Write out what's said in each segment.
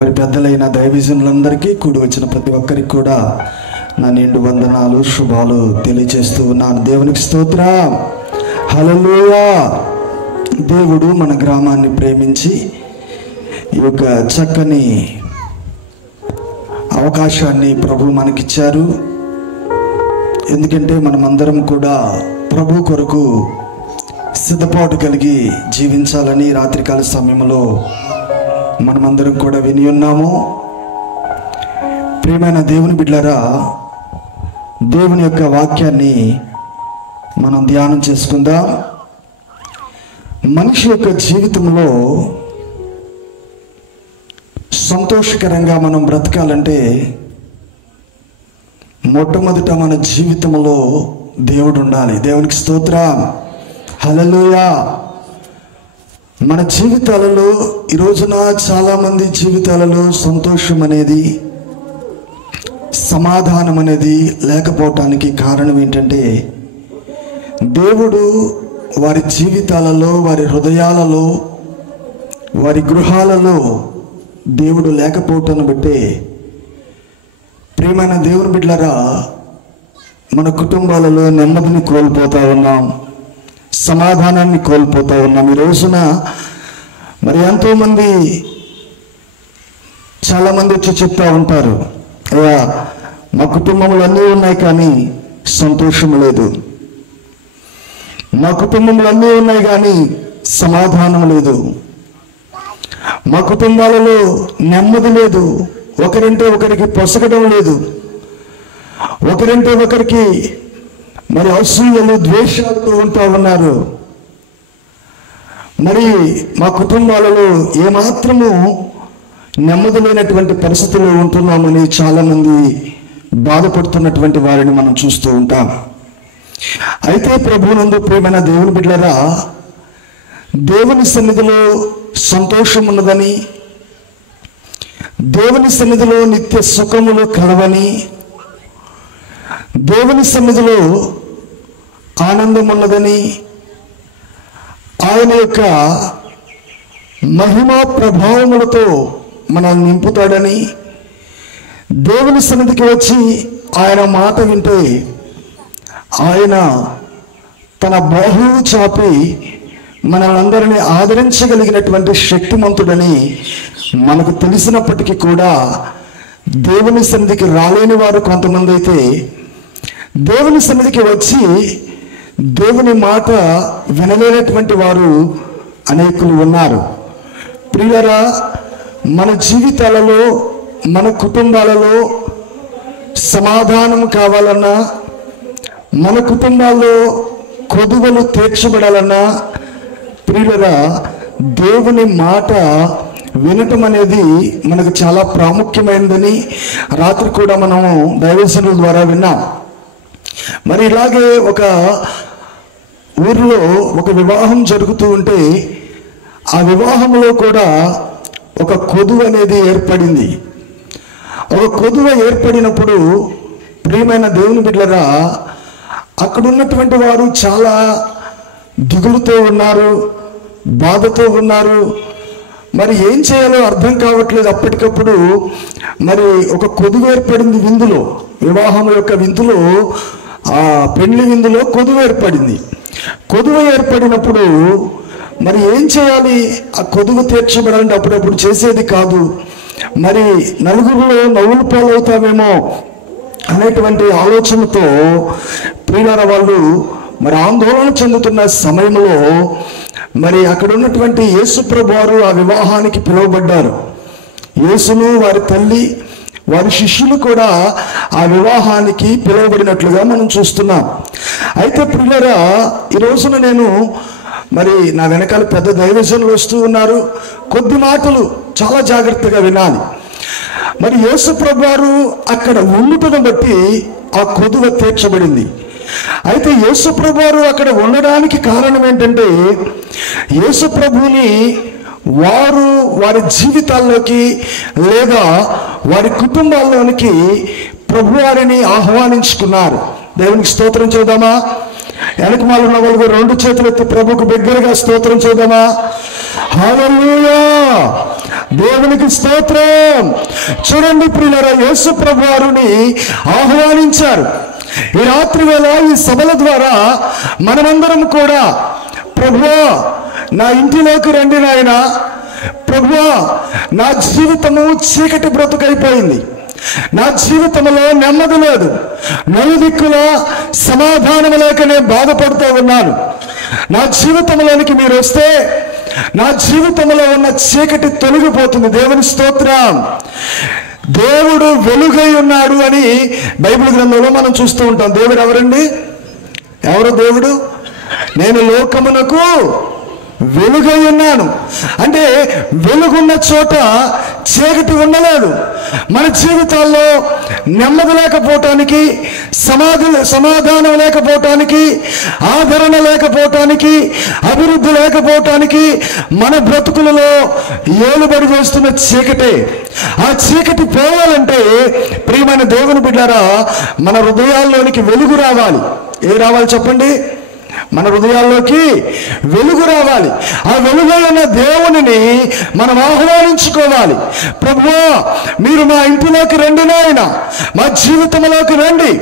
మరి పెద్దలైన దైవజనులందరికీ కూడి వచ్చిన ప్రతి ఒక్కరికి కూడా నా నిండు వందనాలు శుభాలు తెలియజేస్తూ ఉన్నాను. దేవునికి స్తోత్రం, హల్లెలూయా. దేవుడు మన గ్రామాన్ని ప్రేమించి ఈ యొక్క చక్కని అవకాశాన్ని ప్రభు మనకిచ్చారు. ఎందుకంటే మనమందరం కూడా ప్రభు కొరకు సిద్ధపాటు కలిగి జీవించాలని రాత్రికాల సమయంలో మనమందరం కూడా విని ఉన్నాము. ప్రియమైన దేవుని బిడ్డలారా, దేవుని యొక్క వాక్యాన్ని మనం ధ్యానం చేసుకుందాం. మనిషి యొక్క జీవితంలో సంతోషకరంగా మనం బ్రతకాలంటే మొట్టమొదట మన జీవితంలో దేవుడు ఉండాలి. దేవునికి స్తోత్రం, హల్లెలూయా. మన జీవితాలలో ఈ రోజున చాలామంది జీవితాలలో సంతోషం అనేది, సమాధానం అనేది లేకపోవటానికి కారణం ఏంటంటే దేవుడు వారి జీవితాలలో, వారి హృదయాలలో, వారి గృహాలలో దేవుడు లేకపోవటాన్ని బట్టే ప్రియమైన దేవుని బిడ్డలారా, మన కుటుంబాలలో నెమ్మదిని కోల్పోతా ఉన్నాం, సమాధానాన్ని కోల్పోతా ఉన్నాం. ఈ రోజున మరి ఎంతోమంది చాలామంది వచ్చి చెప్తా ఉంటారు, అయ్యా మా కుటుంబంలో అన్నీ ఉన్నాయి కానీ సంతోషం లేదు, మా కుటుంబంలో అన్నీ ఉన్నాయి కానీ సమాధానం లేదు, మా కుటుంబాలలో నెమ్మది లేదు, ఒకరంటే ఒకరికి పొసగడం లేదు, ఒకరంటే ఒకరికి మరి అసూయలు ద్వేషాలతో ఉంటూ ఉన్నారు. మరి మా కుటుంబాలలో ఏమాత్రము నెమ్మది లేనటువంటి పరిస్థితుల్లో ఉంటున్నామని చాలామంది బాధపడుతున్నటువంటి వారిని మనం చూస్తూ ఉంటాం. అయితే ప్రభువునందు ప్రియమైన దేవుని బిడ్డలారా, దేవుని సన్నిధిలో సంతోషం ఉన్నదని, దేవుని సన్నిధిలో నిత్య సుఖములు కలవని, దేవుని సన్నిధిలో ఆనందం ఉన్నదని, ఆయన యొక్క మహిమా ప్రభావములతో మనల్ని నింపుతాడని, దేవుని సన్నిధికి వచ్చి ఆయన మాట వింటే ఆయన తన బాహువు చాపి మనల్ని ఆదరించగలిగినటువంటి శక్తిమంతుడని మనకు తెలిసినప్పటికీ కూడా దేవుని సన్నిధికి రాలేని వారు కొంతమంది అయితే దేవుని సన్నిధికి వచ్చి దేవుని మాట వినలేనటువంటి వారు అనేకులు ఉన్నారు. ప్రియులారా, మన జీవితాలలో, మన కుటుంబాలలో సమాధానం కావాలన్నా, మన కుటుంబాల్లో కొదువలు తీర్చబడాలన్నా ప్రియులారా, దేవుని మాట వినటం అనేది మనకు చాలా ప్రాముఖ్యమైనదని రాత్రి కూడా మనము దైవజనుల ద్వారా విన్నాం. మరి ఇలాగే ఒక ఊరిలో ఒక వివాహం జరుగుతూ ఉంటే ఆ వివాహంలో కూడా ఒక కొదువ అనేది ఏర్పడింది. ఒక కొదువ ఏర్పడినప్పుడు ప్రియమైన దేవుని బిడ్డలారా, అక్కడ ఉన్నటువంటి వారు చాలా దిగులుతో ఉన్నారు, బాధతో ఉన్నారు. మరి ఏం చేయాలో అర్థం కావట్లేదు. అప్పటికప్పుడు మరి ఒక కొదువ ఏర్పడింది విందులో, వివాహం యొక్క విందులో, ఆ పెళ్లి విందులో కొదువ ఏర్పడింది. కొదువ ఏర్పడినప్పుడు మరి ఏం చేయాలి? ఆ కొదువ తీర్చబడాలంటే అప్పుడప్పుడు చేసేది కాదు, మరి నలుగురిలో నవ్వులు పాలవుతామేమో అనేటువంటి ఆలోచనతో ప్రియులారా వాళ్ళు మరి ఆందోళన చెందుతున్న సమయంలో మరి అక్కడ ఉన్నటువంటి యేసు ప్రభువారు ఆ వివాహానికి పిలువబడ్డారు. యేసును, వారి తల్లి, వారి శిష్యులు కూడా ఆ వివాహానికి పిలువబడినట్లుగా మనం చూస్తున్నాం. అయితే ప్రియులారా, ఈ రోజున నేను మరి నా వెనకాల పెద్ద దైవజనులు వస్తూ ఉన్నారు. కొద్ది మాటలు చాలా జాగ్రత్తగా వినాలి. మరి యేసు ప్రభువారు అక్కడ ఉండుటను బట్టి ఆ కొదువ తీర్చబడింది. అయితే యేసు ప్రభువారు అక్కడ ఉండడానికి కారణం ఏంటంటే యేసు ప్రభువుని వారు వారి జీవితాల్లోకి లేదా వారి కుటుంబాల్లోనికి ప్రభువారిని ఆహ్వానించుకున్నారు. దేవునికి స్తోత్రం చేద్దామా? వెనకమాల ఉన్న వాళ్ళు రెండు చేతులు ఎత్తి ప్రభుకు బిగ్గరగా స్తోత్రం చేద్దామా? హల్లెలూయా. దేవునికి స్తోత్రం. చూడండి ప్రియులారా, యేసు ప్రభు వారిని ఆహ్వానించారు. ఈ రాత్రి వేళ ఈ సభల ద్వారా మనమందరం కూడా, ప్రభువా నా ఇంటిలోకి రండి నాయన, ప్రభువా నా జీవితము చీకటి బ్రతుకైపోయింది, నా జీవితంలో నెమ్మది లేదు, నలుదిక్కుల సమాధానం లేక నేను బాధపడుతూ ఉన్నాను, నా జీవితంలోనికి మీరు వస్తే నా జీవితంలో ఉన్న చీకటి తొలగిపోతుంది. దేవుని స్తోత్రం. దేవుడు వెలుగై ఉన్నాడు అని బైబిల్ గ్రంథంలో మనం చూస్తూ ఉంటాం. దేవుడు ఎవరండి? ఎవరు దేవుడు? నేను లోకమునకు వెలుగై ఉన్నాను అంటే వెలుగున్న చోట చీకటి ఉండలేదు. మన జీవితాల్లో నెమ్మది లేకపోవటానికి, సమాధానం లేకపోవటానికి, ఆదరణ లేకపోవటానికి, అభివృద్ధి లేకపోవటానికి మన బ్రతుకులలో ఏలుబడి చేస్తున్న చీకటే. ఆ చీకటి పోవాలంటే ప్రియమైన దేవుని బిడ్డారా, మన హృదయాల్లోనికి వెలుగు రావాలి. ఏ రావాలి చెప్పండి? మన హృదయాల్లోకి వెలుగు రావాలి. ఆ వెలుగులో ఉన్న దేవునిని మనం ఆహ్వానించుకోవాలి. ప్రభువా మీరు మా ఇంటిలోకి రండి నాయన, మా జీవితంలోకి రండి.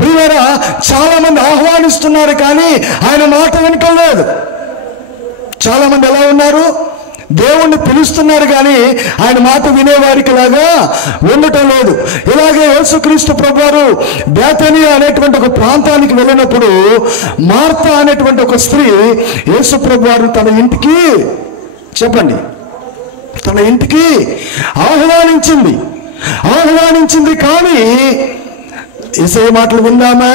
ప్రియులారా, చాలా మంది ఆహ్వానిస్తున్నారు కానీ ఆయన మాట వినటం లేదు. చాలా మంది ఎలా ఉన్నారు? దేవుణ్ణి పిలుస్తున్నారు కానీ ఆయన మాట వినేవారికి లాగా ఉండటం లేదు. ఇలాగే యేసుక్రీస్తు ప్రభువారు బేతనియా అనేటువంటి ఒక ప్రాంతానికి వెళ్ళినప్పుడు మార్తా అనేటువంటి ఒక స్త్రీ యేసు ప్రభువారు తన ఇంటికి, చెప్పండి, తన ఇంటికి ఆహ్వానించింది కానీ యేసయ్య మాటలు విందామా?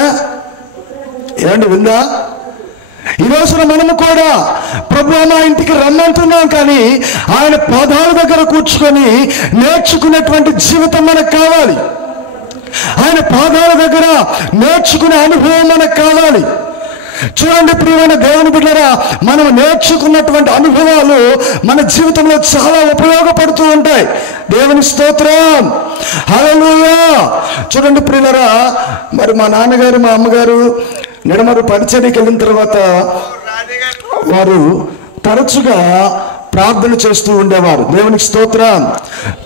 ఏమండి, విందా? ఈ రోజున మనము కూడా ప్రభువా మా ఇంటికి రమ్మంటున్నాం కానీ ఆయన పాదాల దగ్గర కూర్చుకొని నేర్చుకునేటువంటి జీవితం మనకు కావాలి. ఆయన పాదాల దగ్గర నేర్చుకునే అనుభవం మనకు కావాలి. చూడండి ప్రియమైన దేవుని బిడ్డలారా, మనం నేర్చుకున్నటువంటి అనుభవాలు మన జీవితంలో చాలా ఉపయోగపడుతూ ఉంటాయి. దేవుని స్తోత్రం. హల్లెలూయా. చూడండి ప్రియులారా, మరి మా నాన్నగారు మా అమ్మగారు నిడమరు పరిచర్యకి వెళ్ళిన తర్వాత వారు తరచుగా ప్రార్థన చేస్తూ ఉండేవారు. దేవునికి స్తోత్రం.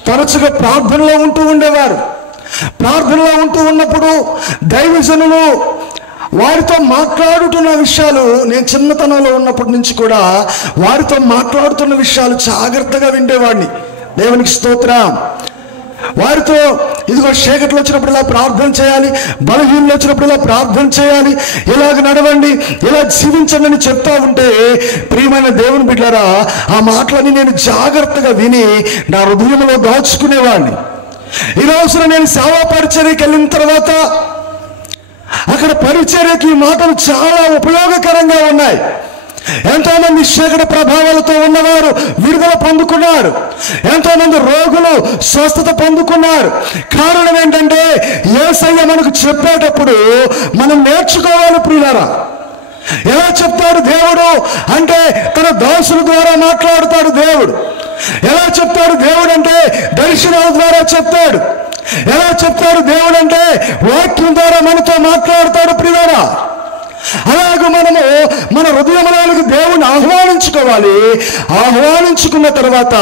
తరచుగా ప్రార్థనలో ఉంటూ ఉండేవారు. ప్రార్థనలో ఉంటూ ఉన్నప్పుడు దైవజనులు వారితో మాట్లాడుతున్న విషయాలు, నేను చిన్నతనంలో ఉన్నప్పటి నుంచి కూడా వారితో మాట్లాడుతున్న విషయాలు జాగ్రత్తగా విండేవాడిని. దేవునికి స్తోత్రం. వారితో ఇదిగో చీకట్లు వచ్చినప్పుడు ఇలా ప్రార్థన చేయాలి, బలహీనలు వచ్చినప్పుడు ఇలా ప్రార్థన చేయాలి, ఇలాగ నడవండి, ఇలా జీవించండి అని చెప్తా ఉంటే ప్రియమైన దేవుని బిడ్డలారా, ఆ మాటలని నేను జాగ్రత్తగా విని నా హృదయంలో దాచుకునేవాడిని. ఈ రోజున నేను సేవా పరిచర్యకి వెళ్ళిన తర్వాత అక్కడ పరిచర్యకి ఈ మాటలు చాలా ఉపయోగకరంగా ఉన్నాయి. ఎంతో మంది చీకటి ప్రభావాలతో ఉన్నవారు విడుదల పొందుకున్నారు. ఎంతో మంది రోగులు స్వస్థత పొందుకున్నారు. కారణం ఏంటంటే యేసయ్య మనకు చెప్పేటప్పుడు మనం నేర్చుకోవాలి. ప్రియులారా, ఎలా చెప్తాడు దేవుడు అంటే తన దాసుల ద్వారా మాట్లాడుతాడు దేవుడు. ఎలా చెప్తాడు దేవుడు అంటే దర్శనాల ద్వారా చెప్తాడు. ఎలా చెప్తాడు దేవుడు అంటే వాక్యం ద్వారా మనతో మాట్లాడతాడు. ప్రియులారా, అలాగే మనము మన హృదయంలోనికి దేవుని ఆహ్వానించుకోవాలి. ఆహ్వానించుకున్న తర్వాత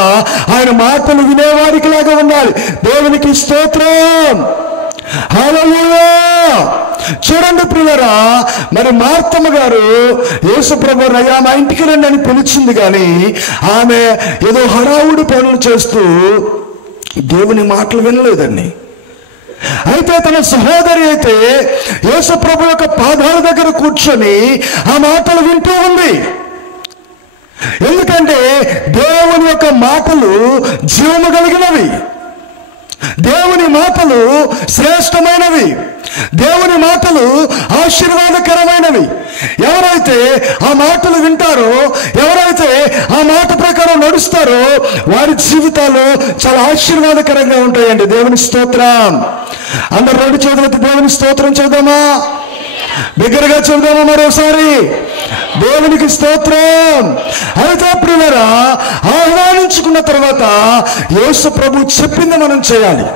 ఆయన మాటలు వినేవారికి లాగా ఉండాలి. దేవునికి స్తోత్రం. హల్లెలూయా. చూడండి ప్రియులారా, మరి మార్తమ్మ గారు యేసు ప్రభు రయ్యా మా ఇంటికి రండి అని పిలిచింది కానీ ఆమె ఏదో హడావుడి పనులు చేస్తూ దేవుని మాటలు వినలేదండి. అయితే తన సహోదరి అయితే యేసు ప్రభు యొక్క పాదాల దగ్గర కూర్చొని ఆ మాటలు వింటూ ఉంది. ఎందుకంటే దేవుని యొక్క మాటలు జీవము కలిగినవి, దేవుని మాటలు శ్రేష్టమైనవి, దేవుని మాటలు ఆశీర్వాదకరమైనవి. ఎవరైతే ఆ మాటలు వింటారో, ఎవరైతే ఆ మాట ప్రకారం నడుస్తారో వారి జీవితాలు చాలా ఆశీర్వాదకరంగా ఉంటాయండి. దేవుని స్తోత్రం. అందరు రెండు చేతులతో దేవుని స్తోత్రం చెబుదామా? బిగ్గరగా చెబుదామా మరోసారి? దేవునికి స్తోత్రం. అయితే ప్రియులారా, ఆహ్వానించుకున్న తర్వాత యేసు ప్రభు చెప్పింది మనం చేయాలి.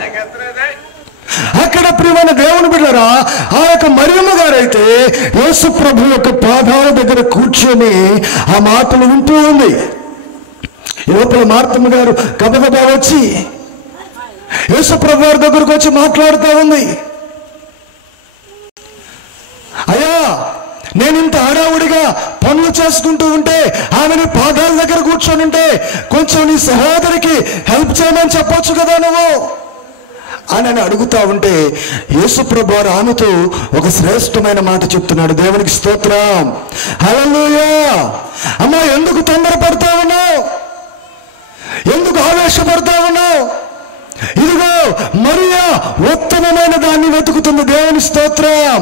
అక్కడ ప్రియమైన దేవుని బిడ్డలారా, ఆ యొక్క మరియమ్మ గారైతే యేసు ప్రభు యొక్క పాదాల దగ్గర కూర్చొని ఆ మాటలు వింటూ ఉంది. ఈ లోపల మార్తమ్మ గారు గబగబా వచ్చి యేసు ప్రభు వారి దగ్గరకు వచ్చి మాట్లాడుతూ ఉంది. అయ్యా, నేను ఇంత హడావుడిగా పనులు చేసుకుంటూ ఉంటే, ఆమెని పాదాల దగ్గర కూర్చొని ఉంటే, కొంచెం నీ సహోదరికి హెల్ప్ చేయమని చెప్పొచ్చు కదా నువ్వు అని అడుగుతా ఉంటే, యేసు ప్రభు వారు ఆమెతో ఒక శ్రేష్టమైన మాట చెప్తున్నాడు. దేవునికి స్తోత్రం, హల్లెలూయా. అమ్మా, ఎందుకు తొందరపడతా ఉన్నావు? ఎందుకు ఆవేశపడతా ఉన్నావు? ఇదిగో మరియా ఉత్తమమైన దాన్ని వెతుకుతుంది. దేవుని స్తోత్రం,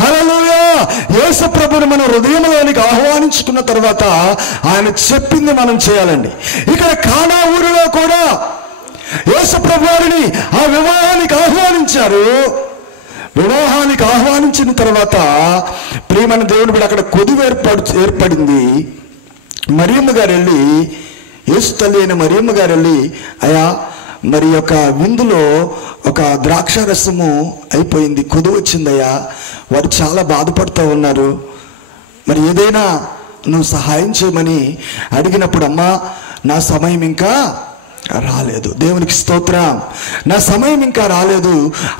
హల్లెలూయా. యేసు ప్రభువుని మన హృదయంలోనికి ఆహ్వానించుకున్న తర్వాత ఆయన చెప్పింది మనం చేయాలండి. ఇక్కడ కానా ఊరిలో కూడా యేసు ప్రభు వారిని ఆ వివాహానికి ఆహ్వానించారు. వివాహానికి ఆహ్వానించిన తర్వాత ప్రియమైన దేవుని బిడ్డ అక్కడ కొదువు ఏర్పడింది. మరియమ్మ గారు వెళ్ళి, యేసు తల్లి అయిన మరియమ్మ గారు వెళ్ళి, అయ్యా, మరి యొక్క విందులో ఒక ద్రాక్ష రసము అయిపోయింది, కొదువు వచ్చిందయ్యా, వారు చాలా బాధపడుతూ ఉన్నారు, మరి ఏదైనా నువ్వు సహాయం చేయమని అడిగినప్పుడు, అమ్మా, నా సమయం ఇంకా రాలేదు. దేవునికి స్తోత్రం, నా సమయం ఇంకా రాలేదు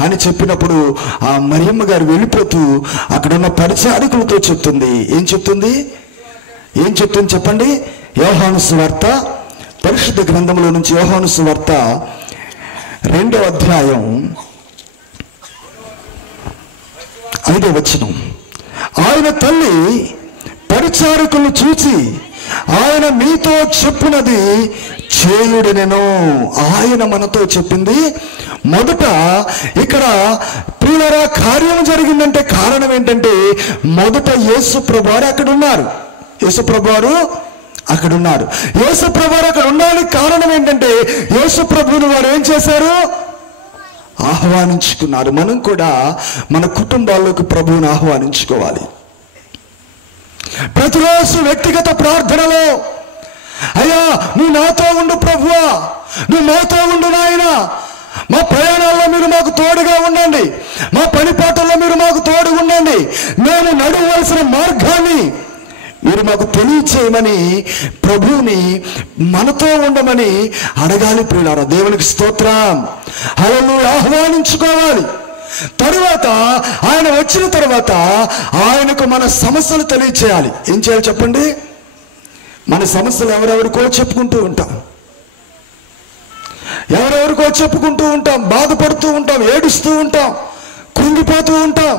అని చెప్పినప్పుడు ఆ మరియమ్మ గారు వెళ్ళిపోతూ అక్కడున్న పరిచారికులతో చెప్తుంది. ఏం చెప్తుంది చెప్పండి. యోహాను సువార్త, పరిశుద్ధ గ్రంథంలో నుంచి యోహాను సువార్త 2వ అధ్యాయం 5వ వచనం. ఆయన తల్లి పరిచారకులను చూచి, ఆయన మీతో చెప్పునది చేయుడనెను. ఆయన మనతో చెప్పింది. మొదట ఇక్కడ ప్రియులారా కార్యం జరిగిందంటే కారణం ఏంటంటే, మొదట యేసు ప్రభువారు అక్కడ ఉన్నారు. యేసు ప్రభువారు అక్కడ ఉన్నారు. యేసు ప్రభువారు అక్కడ ఉండడానికి కారణం ఏంటంటే, యేసు ప్రభువుని వారు ఏం చేశారు? ఆహ్వానించుకున్నారు. మనం కూడా మన కుటుంబాల్లోకి ప్రభువుని ఆహ్వానించుకోవాలి. ప్రతిరోజు వ్యక్తిగత ప్రార్థనలో, అయ్యా, నువ్వు నాతో ఉండు ప్రభువా, నువ్వు మాతో ఉండు నాయనా, మా ప్రయాణాల్లో మీరు మాకు తోడుగా ఉండండి, మా పనిపాటల్లో మీరు మాకు తోడు ఉండండి, మేము నడవలసిన మార్గాన్ని మీరు మాకు తెలియచేయమని ప్రభువుని మనతో ఉండమని అడగాలి ప్రియులారా. దేవునికి స్తోత్రం, హల్లెలూయా. ఆహ్వానించుకోవాలి. తరువాత ఆయన వచ్చిన తర్వాత ఆయనకు మన సమస్యలు తెలియచేయాలి. ఏం చేయాలి చెప్పండి? మన సమస్యలు ఎవరెవరికో చెప్పుకుంటూ ఉంటాం, బాధపడుతూ ఉంటాం, ఏడుస్తూ ఉంటాం, కుంగిపోతూ ఉంటాం.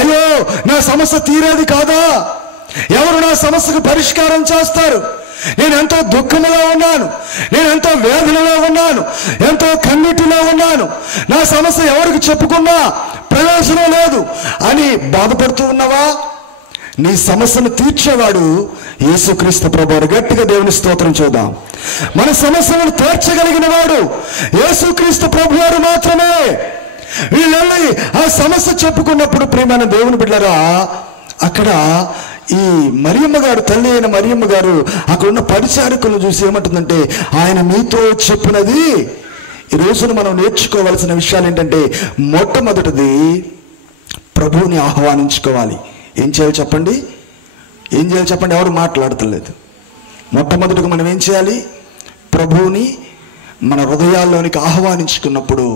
అయ్యో, నా సమస్య తీరేది కాదా? ఎవరు నా సమస్యకు పరిష్కారం చేస్తారు? నేను ఎంతో దుఃఖంలో ఉన్నాను, నేను ఎంతో వేదనలో ఉన్నాను, ఎంతో కన్నీటిలో ఉన్నాను, నా సమస్య ఎవరికి చెప్పుకున్నా ప్రయోజనం లేదు అని బాధపడుతూ ఉన్నావా? నీ సమస్యను తీర్చేవాడు యేసుక్రీస్తు ప్రభువారు. గట్టిగా దేవుని స్తోత్రం చూద్దాం. మన సమస్యలను తీర్చగలిగిన వాడు యేసుక్రీస్తు ప్రభువారు మాత్రమే. వీళ్ళని ఆ సమస్య చెప్పుకున్నప్పుడు ప్రియమైన దేవుని బిడ్డలారా, అక్కడ ఈ మరియమ్మ గారు, తల్లి అయిన మరియమ్మ గారు అక్కడ ఉన్న పరిచారకులను చూసి ఏమంటుందంటే, ఆయన మీతో చెప్పునది. ఈ రోజున మనం నేర్చుకోవాల్సిన విషయాలు ఏంటంటే, మొట్టమొదటిది ప్రభువుని ఆహ్వానించుకోవాలి. ఏం చేయాలి చెప్పండి? ఎవరు మాట్లాడతలేదు. మొట్టమొదటిగా మనం ఏం చేయాలి? ప్రభువుని మన హృదయాల్లోనికి ఆహ్వానించుకున్నప్పుడు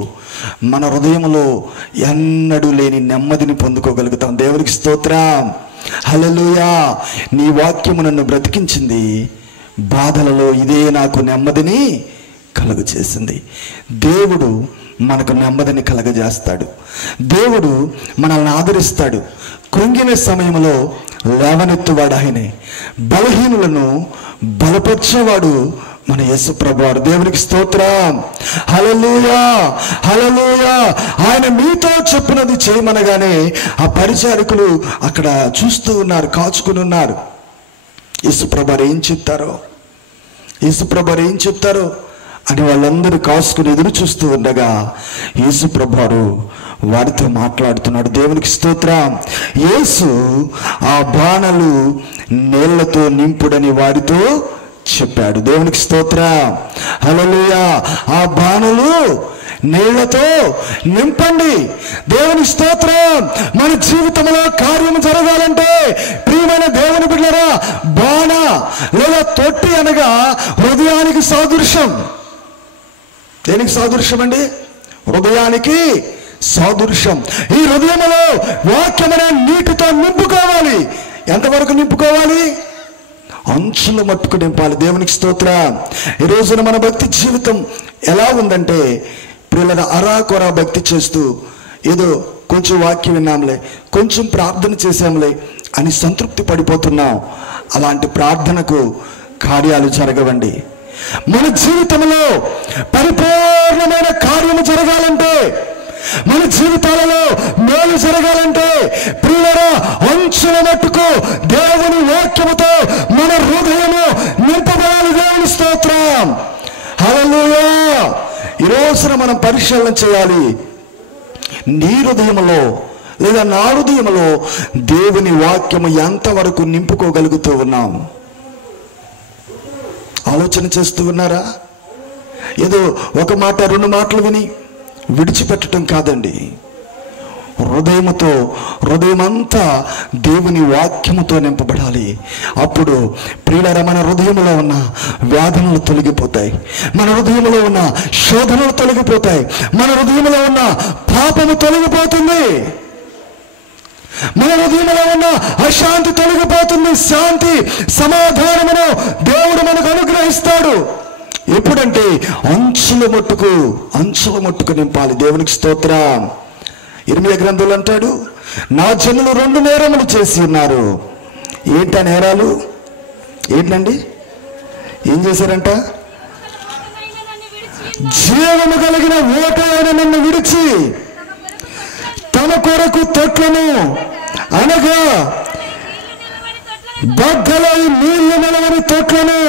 మన హృదయంలో ఎన్నడూ లేని నెమ్మదిని పొందుకోగలుగుతాం. దేవునికి స్తోత్రం, హల్లెలూయా. నీ వాక్యము నన్ను బ్రతికించింది, బాధలలో ఇదే నాకు నెమ్మదిని కలుగజేసింది. దేవుడు మనకు నెమ్మదిని కలగజేస్తాడు. దేవుడు మనల్ని ఆదరిస్తాడు. కృంగిన సమయంలో లేవనెత్తువాడు ఆయనే. బలహీనులను బలపరిచేవాడు మన యేసు ప్రభువారు. దేవునికి స్తోత్రం, హల్లెలూయా, హల్లెలూయా. ఆయన మీతో చెప్పినది చేయమనగానే ఆ పరిచారకులు అక్కడ చూస్తూ ఉన్నారు, కాచుకుని ఉన్నారు. యేసు ప్రభువారు ఏం చెప్తారో అని వాళ్ళందరూ కాసుకుని ఎదురు చూస్తూ ఉండగా యేసు ప్రభువారు వారితో మాట్లాడుతున్నాడు. దేవునికి స్తోత్రం. యేసు ఆ బాణలు నీళ్లతో నింపుడని వారితో చెప్పాడు. దేవునికి స్తోత్రం, హల్లెలూయా. ఆ బాణలు నీళ్లతో నింపండి. దేవుని స్తోత్రం. మన జీవితంలో కార్యం జరగాలంటే ప్రియమైన దేవుని బిడ్డలారా, బాణ లేదా తొట్టి అనగా హృదయానికి సాదృశ్యం. దేనికి సాదృశ్యం అండి? హృదయానికి సాదృశ్యం. ఈ హృదయంలో వాక్యమనే నీటితో నింపుకోవాలి. ఎంతవరకు నింపుకోవాలి? అంచుల మట్టుకు నింపాలి. దేవునికి స్తోత్రం. ఈ రోజున మన భక్తి జీవితం ఎలా ఉందంటే ప్రియుల అరాకొరా భక్తి చేస్తూ ఏదో కొంచెం వాక్యం విన్నాంలే, కొంచెం ప్రార్థన చేసాంలే అని సంతృప్తి పడిపోతున్నాం. అలాంటి ప్రార్థనకు కార్యాలు జరగవండి. మన జీవితంలో పరిపూర్ణమైన కార్యము జరగాలంటే, మన జీవితాలలో మేలు జరగాలంటే ప్రియులారా, అంచుల మట్టుకు దేవుని వాక్యముతో మన హృదయము నింపబడాలి. దేవుని స్తోత్రం. హల్లెలూయా. ఈ రోజున మనం పరిశీలన చేయాలి. నీ హృదయంలో లేదా నా హృదయంలో దేవుని వాక్యము ఎంతవరకు నింపుకోగలుగుతూ ఉన్నాం? ఆలోచన చేస్తూ ఉన్నారా? ఏదో ఒక మాట రెండు మాటలు విని విడిచిపెట్టడం కాదండి. హృదయమంతా దేవుని వాక్యముతో నింపబడాలి. అప్పుడు ప్రియులారా, మన హృదయంలో ఉన్న వ్యాధులు తొలగిపోతాయి, మన హృదయంలో ఉన్న శోధనలు తొలగిపోతాయి, మన హృదయంలో ఉన్న పాపము తొలగిపోతుంది, మన హృదయంలో ఉన్న అశాంతి తొలగిపోతుంది. శాంతి సమాధానమును దేవుడు మనకు అనుగ్రహిస్తాడు. ఎప్పుడంటే అంచుల మట్టుకు నింపాలి. దేవునికి స్తోత్రం. ఇర్మియా గ్రంథంలో అంటాడు, నా జనులు 2 నేరములు చేసి ఉన్నారు. ఏంటా నేరాలు? ఏంటండి? ఏం చేశారంట? జీవము కలిగిన ఓట అయిన నన్ను విడిచి తమ కొరకు తొట్లను అనగా బద్దలై నీళ్లు నిలవని తొట్లను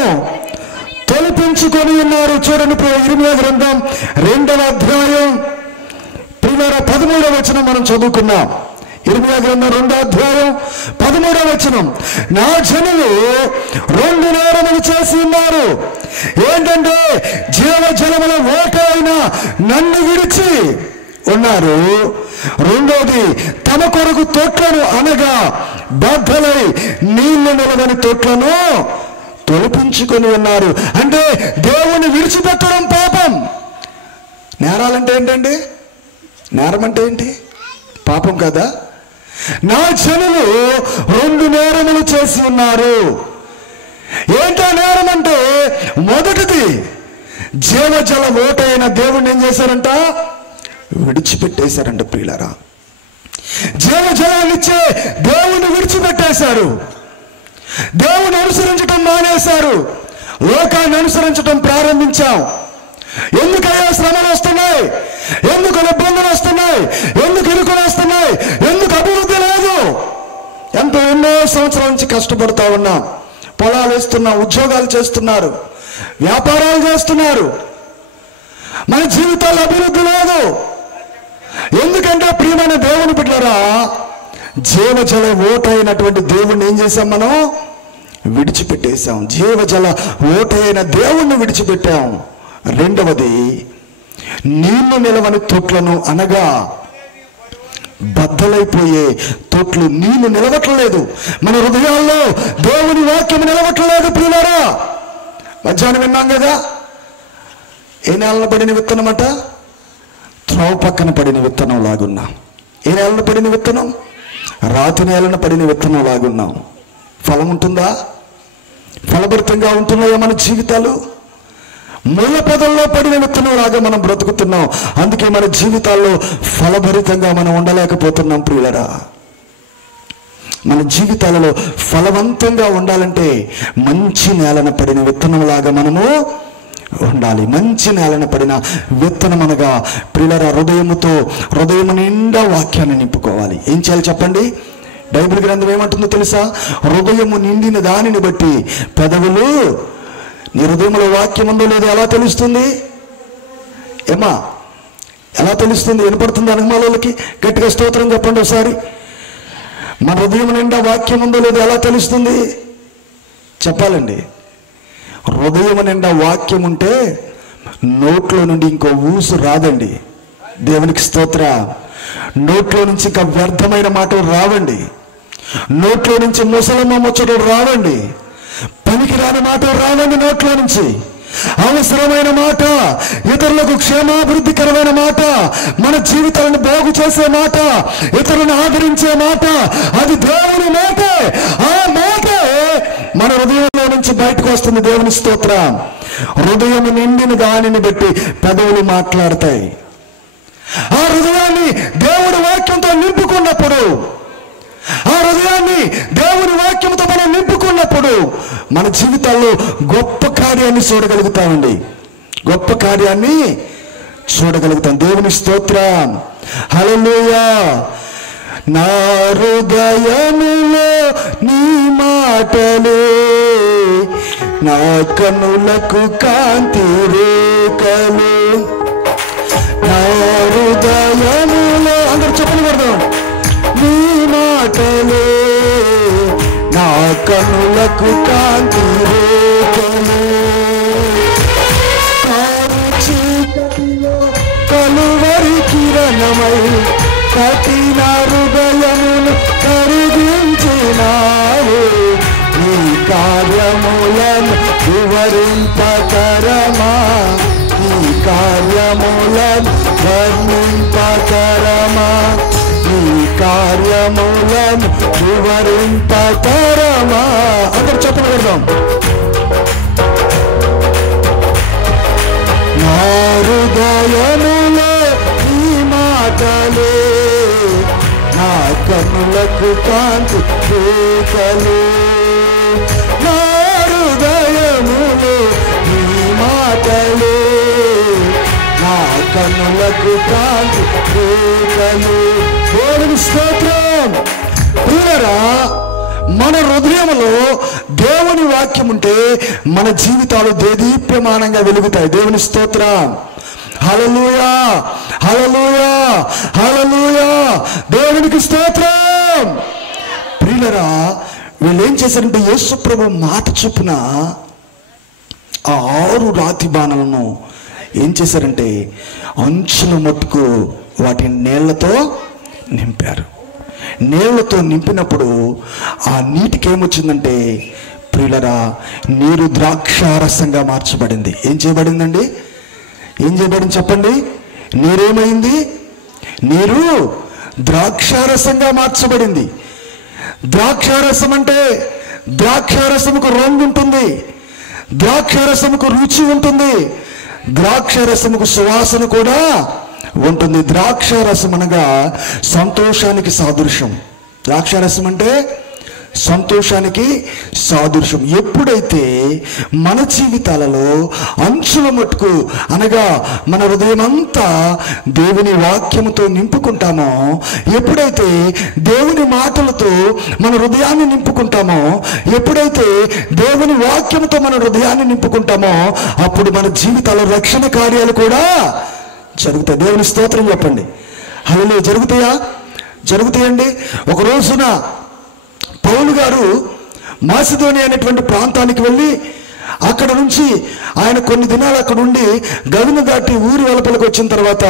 తొలిపించుకొని ఉన్నారు. చూడండి, ఇర్మియా గ్రంథం 2వ అధ్యాయం 13వ వచనం మనం చదువుకున్నాం. ఇర్మియా గ్రంథం 2వ అధ్యాయం 13వ వచనం. నా జనులు 2 నేరములు చేసి ఉన్నారు. ఏంటంటే జీవజలముల ఓట అయిన నన్ను విడిచి ఉన్నారు. రెండోది, తమ కొరకు తొట్లను అనగా బద్దలై నీళ్లు నిలవని తొట్లను తొలిపించుకొని ఉన్నారు. అంటే దేవుణ్ణి విడిచిపెట్టడం పాపం. నేరాలంటే ఏంటండి? నేరం అంటే ఏంటి? పాపం కదా. నా జనులు 2 నేరములు చేసి ఉన్నారు. ఏంటో నేరం అంటే, మొదటిది జీవజల ఓట అయిన దేవుణ్ణి ఏం చేశారంట? విడిచిపెట్టేశారంట. ప్రియులారా, జీవజలాన్నిచ్చే దేవుణ్ణి విడిచిపెట్టేశారు. దేవుని అనుసరించడం మానేశారు. లోకాన్ని అనుసరించడం ప్రారంభించాం. ఎందుకయ్యా శ్రమలు వస్తున్నాయి? ఎందుకు ఇబ్బందులు వస్తున్నాయి? ఎందుకు ఇరుకులు వస్తున్నాయి? ఎందుకు అభివృద్ధి లేదు? ఎన్నో సంవత్సరాల నుంచి కష్టపడుతూ ఉన్నాం. పొలాలు వేస్తున్నాం, ఉద్యోగాలు చేస్తున్నారు, వ్యాపారాలు చేస్తున్నారు. మన జీవితాల్లో అభివృద్ధి లేదు. ఎందుకంటే ప్రియమైన దేవుని బిడ్డలారా, జీవజల ఓట అయినటువంటి దేవుణ్ణి ఏం చేశాం? మనం విడిచిపెట్టేశాం. జీవజల ఓట అయిన దేవుణ్ణి విడిచిపెట్టాం. రెండవది, నీళ్లు నిలవని తొట్లను అనగా బద్దలైపోయే తొట్లు, నీళ్లు నిలవట్లేదు. మన హృదయాల్లో దేవుని వాక్యం నిలవట్లేదు. ప్రియులారా, మధ్యాహ్నం విన్నాం కదా, ఏ నేలను పడిన విత్తనమట? త్రోవ పక్కన పడిన విత్తనం లాగున్నాం. ఏ నేలను పడిన విత్తనం? రాతి నేలను పడిన విత్తనం లాగున్నాం. ఫలం ఉంటుందా? ఫలభరితంగా ఉంటున్నాయా మన జీవితాలు? ముళ్ళ పొదల్లో పడిన విత్తనం లాగా మనం బ్రతుకుతున్నాం. అందుకే మన జీవితాల్లో ఫలభరితంగా మనం ఉండలేకపోతున్నాం. ప్రియులరా, మన జీవితాలలో ఫలవంతంగా ఉండాలంటే మంచి నేలన పడిన విత్తనం లాగా మనము ఉండాలి. మంచి నేలన పడిన విత్తనం అనగా ప్రియులరా, హృదయం నిండా వాక్యాన్ని నింపుకోవాలి. ఏం చేయాలి చెప్పండి? బైబిల్ గ్రంథం ఏమంటుందో తెలుసా? హృదయము నిండిన దానిని బట్టి పెదవులు. నీ హృదయంలో వాక్యం ఉందో లేదో ఎలా తెలుస్తుంది? ఏమా, ఎలా తెలుస్తుంది? వినపడుతుంది అనుమానాలకి? గట్టిగా స్తోత్రం చెప్పండి ఒకసారి. మన హృదయం నిండా వాక్యం ఉందో లేదో ఎలా తెలుస్తుంది? చెప్పాలండి. హృదయం నిండా వాక్యం ఉంటే నోట్లో నుండి ఇంకో ఊసు రాదండి. దేవునికి స్తోత్ర. నోట్లో నుంచి ఇంకా వ్యర్థమైన మాటలు రావండి. నోట్లో నుంచి ముసలమ్మ ముచ్చటలు రావండి. పనికిరాని మాటలు రావండి నోట్లో నుంచి. అవసరమైన మాట, ఇతరులకు క్షేమాభివృద్ధికరమైన మాట, మన జీవితాలను బాగు చేసే మాట, ఇతరులను ఆదరించే మాట, అది దేవుని మాటే. ఆ మాటే మన హృదయంలో నుంచి బయటకు వస్తుంది. దేవుని స్తోత్రం. హృదయం నిండిన దానిని బట్టి పెదవులు మాట్లాడతాయి. ఆ హృదయాన్ని దేవుడి వాక్యంతో నింపుకున్నప్పుడు, ఆ హృదయాన్ని దేవుని వాక్యంతో మనం నింపుకున్నప్పుడు మన జీవితాల్లో గొప్ప కార్యాన్ని చూడగలుగుతామండి. గొప్ప కార్యాన్ని చూడగలుగుతాం. దేవుని స్తోత్రం. హల్లెలూయా. నా హృదయములో నీ మాటలే నా కన్నులకు కాంతి రేఖలు. నా హృదయములో అందరూ చెప్పకూడదు. నీ మాటలే నా కన్నులకు కాంతి రేఖలు. కలువరి కిరణమై కఠిన హృదయమును కరిగించినావు. నీ కార్యములను వివరింపతరమా, నీ కార్యములను వర్ణింపతరమా, నీ కార్యములను వివరింపతరమా. అందరూ చెప్పగలుగుతాం. నా హృదయములో నీ మాటలే నా కన్నులకు కాంతి రేఖలు. నా హృదయములో నీ మాటలే నా కన్నులకు కాంతి రేఖలు. దేవుని స్తోత్రం. ప్రియరా, మన హృదయంలో దేవుని వాక్యం ఉంటే మన జీవితాలు దేదీప్యమానంగా వెలుగుతాయి. దేవుని స్తోత్రం. హల్లెలూయా, హల్లెలూయా, హల్లెలూయా. దేవునికి స్తోత్రం. ప్రియులరా, వీళ్ళు ఏం చేశారంటే యేసు ప్రభు మాట చొప్పున ఆ 6 రాతి బాణలను ఏం చేశారంటే అంచుల మట్టుకు వాటిని నీళ్లతో నింపారు. నీళ్లతో నింపినప్పుడు ఆ నీటికి ఏమొచ్చిందంటే ప్రియులరా, నీరు ద్రాక్షారసంగా మార్చబడింది. ఏం చేయబడిందండి? ఏం చేయబడింది చెప్పండి? నీరేమైంది? నీరు ద్రాక్షారసంగా మార్చబడింది. ద్రాక్షారసం అంటే ద్రాక్షారసముకు రంగు ఉంటుంది, ద్రాక్షారసముకు రుచి ఉంటుంది, ద్రాక్షారసముకు సువాసన కూడా ఉంటుంది. ద్రాక్షారసం అనగా సంతోషానికి సాదృశ్యం. ద్రాక్షారసం అంటే సంతోషానికి సాదృశ్యం. ఎప్పుడైతే మన జీవితాలలో అంచుల మట్టుకు అనగా మన హృదయం అంతా దేవుని వాక్యముతో నింపుకుంటామో, ఎప్పుడైతే దేవుని మాటలతో మన హృదయాన్ని నింపుకుంటామో, ఎప్పుడైతే దేవుని వాక్యముతో మన హృదయాన్ని నింపుకుంటామో, అప్పుడు మన జీవితాల్లో రక్షణ కార్యాలు కూడా జరుగుతాయి. దేవుని స్తోత్రం చెప్పండి. హల్లెలూయా. జరుగుతాయా? జరుగుతాయండి. ఒక రోజున పౌలు గారు మాసిదోనియా అనేటువంటి ప్రాంతానికి వెళ్ళి అక్కడ నుంచి ఆయన కొన్ని దినాలు అక్కడ ఉండి గవిని దాటి ఊరి వెలుపలకు వచ్చిన తర్వాత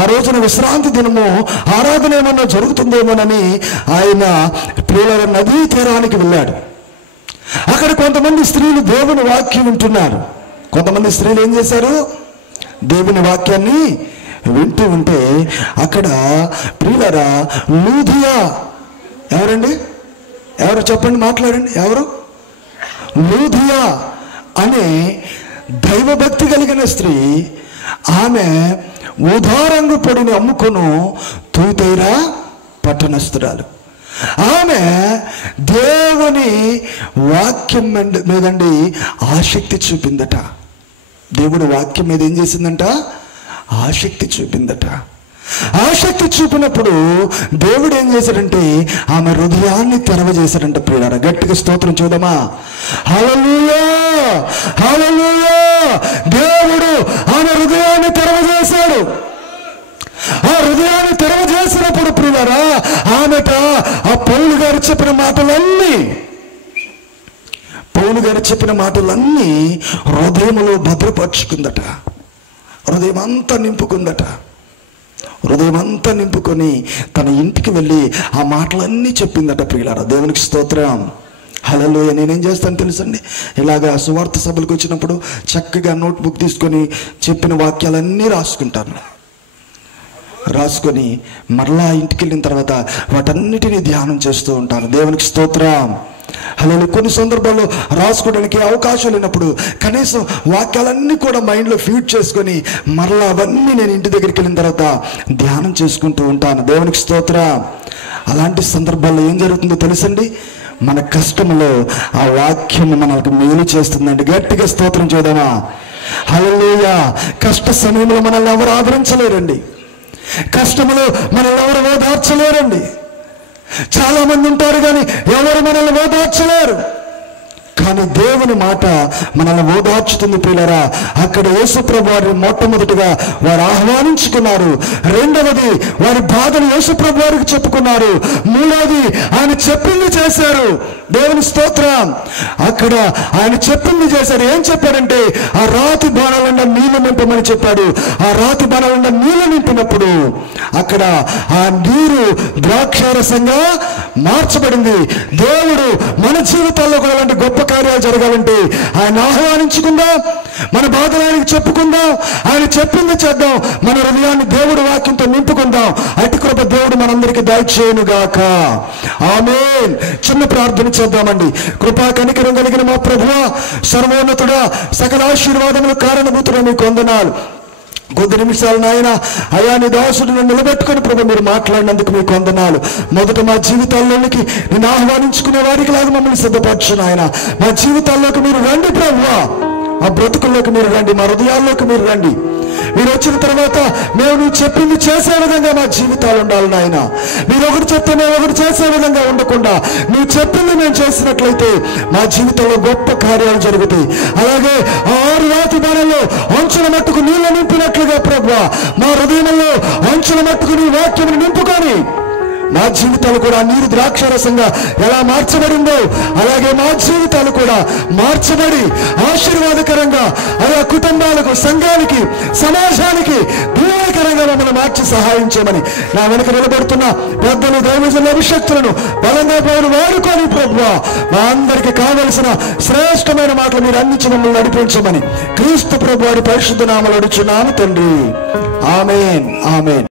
ఆ రోజున విశ్రాంతి దినము ఆరాధన ఏమన్నా జరుగుతుందేమోనని ఆయన ప్రియుల నదీ తీరానికి వెళ్ళాడు. అక్కడ కొంతమంది స్త్రీలు దేవుని వాక్యం వింటున్నారు. కొంతమంది స్త్రీలు ఏం చేశారు? దేవుని వాక్యాన్ని వింటూ ఉంటే అక్కడ ప్రియులరా లూదియా, ఎవరండి? ఎవరు చెప్పండి, మాట్లాడండి. ఎవరు? లూదియా అనే దైవభక్తి కలిగిన స్త్రీ. ఆమె ఉదారంగు పొడిని అమ్ముకొను తూతైరా పట్టణస్తురాలు. ఆమె దేవుని వాక్యం మీదండి ఆసక్తి చూపిందట. దేవుడి వాక్యం మీద ఏం చేసిందంట? ఆసక్తి చూపిందట. ఆసక్తి చూపినప్పుడు దేవుడు ఏం చేశాడంటే ఆమె హృదయాన్ని తెరవజేశాడంట. ప్రియులారా, గట్టిగా స్తోత్రం చూద్దామా? హల్లెలూయా, హల్లెలూయా. దేవుడు ఆమె హృదయాన్ని తెరవజేశాడు. ఆ హృదయాన్ని తెరవజేసినప్పుడు ప్రియులారా, ఆమెట ఆ పౌలు గారు చెప్పిన మాటలన్నీ హృదయంలో భద్రపరుచుకుందట. హృదయం అంతా నింపుకుందట. హృదయం అంతా నింపుకొని తన ఇంటికి వెళ్ళి ఆ మాటలన్నీ చెప్పిందట ప్రియులారా. దేవునికి స్తోత్రం. హల్లెలూయా. నేనేం చేస్తాను తెలుసండి, ఇలాగా సువార్త సభలకు వచ్చినప్పుడు చక్కగా నోట్బుక్ తీసుకొని చెప్పిన వాక్యాలన్నీ రాసుకొని మరలా ఇంటికి వెళ్ళిన తర్వాత వాటన్నిటినీ ధ్యానం చేస్తూ ఉంటాను. దేవునికి స్తోత్రం. హల్లెలూయా. కొన్ని సందర్భాల్లో రాసుకోవడానికి అవకాశం లేనప్పుడు కనీసం వాక్యాలన్నీ కూడా మైండ్లో ఫీడ్ చేసుకొని మరలా అవన్నీ నేను ఇంటి దగ్గరికి వెళ్ళిన తర్వాత ధ్యానం చేసుకుంటూ ఉంటాను. దేవునికి స్తోత్రం. అలాంటి సందర్భాల్లో ఏం జరుగుతుందో తెలుసండి, మన కష్టంలో ఆ వాక్యం మనకు మేలు చేస్తుందండి. గట్టిగా స్తోత్రం చేద్దామా. హల్లెలూయా. కష్ట సమయంలో మనల్ని ఎవరు ఆదరించలేరండి. కష్టంలో మనల్ని ఎవరు ఓదార్చలేరండి. చాలా మంది ఉంటారు కానీ ఎవరు మనల్ని ఓదార్చలేరు. కానీ దేవుని మాట మనల్ని ఓదార్చుతుంది ప్రియులారా. అక్కడ యేసుప్రభు వారిని మొట్టమొదటిగా వారు ఆహ్వానించుకున్నారు. రెండవది వారి బాధను యేసుప్రభు వారికి చెప్పుకున్నారు. మూడవది ఆయన చెప్పింది చేశారు. దేవుని స్తోత్రం. అక్కడ ఆయన చెప్పింది చేశారు. ఏం చెప్పాడంటే ఆ రాతి బాణాలన్న నీళ్లు నింపమని చెప్పాడు. ఆ రాతి బాణాలన్న నీళ్లు నింపినప్పుడు అక్కడ ఆ నీరు ద్రాక్షారసంగా మార్చబడింది. దేవుడు మన జీవితాల్లో కూడా అలాంటి గొప్ప కార్యాలు జరగాలంటే ఆయన ఆహ్వానించుకుందాం, మన బాధలు ఆయనకి చెప్పుకుందాం, ఆయన చెప్పింది చేద్దాం, మన హృదయాన్ని దేవుడు వాక్యంతో నింపుకుందాం. అటు కృప దేవుడు మనందరికీ దయచేయునుగాక. ఆమేన్. చిన్న ప్రార్థన చేద్దామండి. కృపా కనికరం కలిగిన మా ప్రభువా, సర్వోన్నతుడా, సకల ఆశీర్వాదములు కారణభూతుడా మీకు వందనాలు. కొద్ది నిమిషాలు నాయన అయా నీ దాసుడిని నిలబెట్టుకుని ప్రభు మీరు మాట్లాడినందుకు మీకు వందనాలు. మొదట మా జీవితాల్లోనికి నేను ఆహ్వానించుకునే వారికి లాగా మమ్మల్ని సిద్ధపరచు నాయన. మా జీవితాల్లోకి మీరు రండి ప్రభువా. మా బ్రతుకుల్లోకి మీరు రండి, మా హృదయాల్లోకి మీరు రండి. మీరు వచ్చిన తర్వాత మేము నువ్వు చెప్పింది చేసే విధంగా మా జీవితాలు ఉండాలి నాయన. మీరు ఒకటి చెప్తే మేము ఒకటి చేసే విధంగా ఉండకుండా నువ్వు చెప్పింది మేము చేసినట్లయితే మా జీవితంలో గొప్ప కార్యాలు జరుగుతాయి. అలాగే 6 రాతి బాణల్లో అంచుల మట్టుకు నీళ్ళు నింపినట్లుగా ప్రభువా మా హృదయంలో అంచుల మట్టుకు నీ వాక్యం నింపుకొని మా జీవితాలు కూడా నీరు ద్రాక్షారసంగా ఎలా మార్చబడిందో అలాగే మా జీవితాలు కూడా మార్చబడి ఆశీర్వాదకరంగా ఆయా కుటుంబాలకు, సంఘానికి, సమాజానికి దీవెనకరంగా మమ్మల్ని మార్చి సహాయం చేయమని నా వెనక నిలబడుతున్న పెద్దలు, దైవజనుల అభిషక్తులను బలంగా పోయి వాడుకొని ప్రభువా మా అందరికి కావలసిన శ్రేష్టమైన మాటలు మీరు అందించి మమ్మల్ని నడిపించమని క్రీస్తు ప్రభు వారి పరిశుద్ధ నామములో అడుగుచున్నాము తండ్రి. ఆమేన్. ఆమేన్.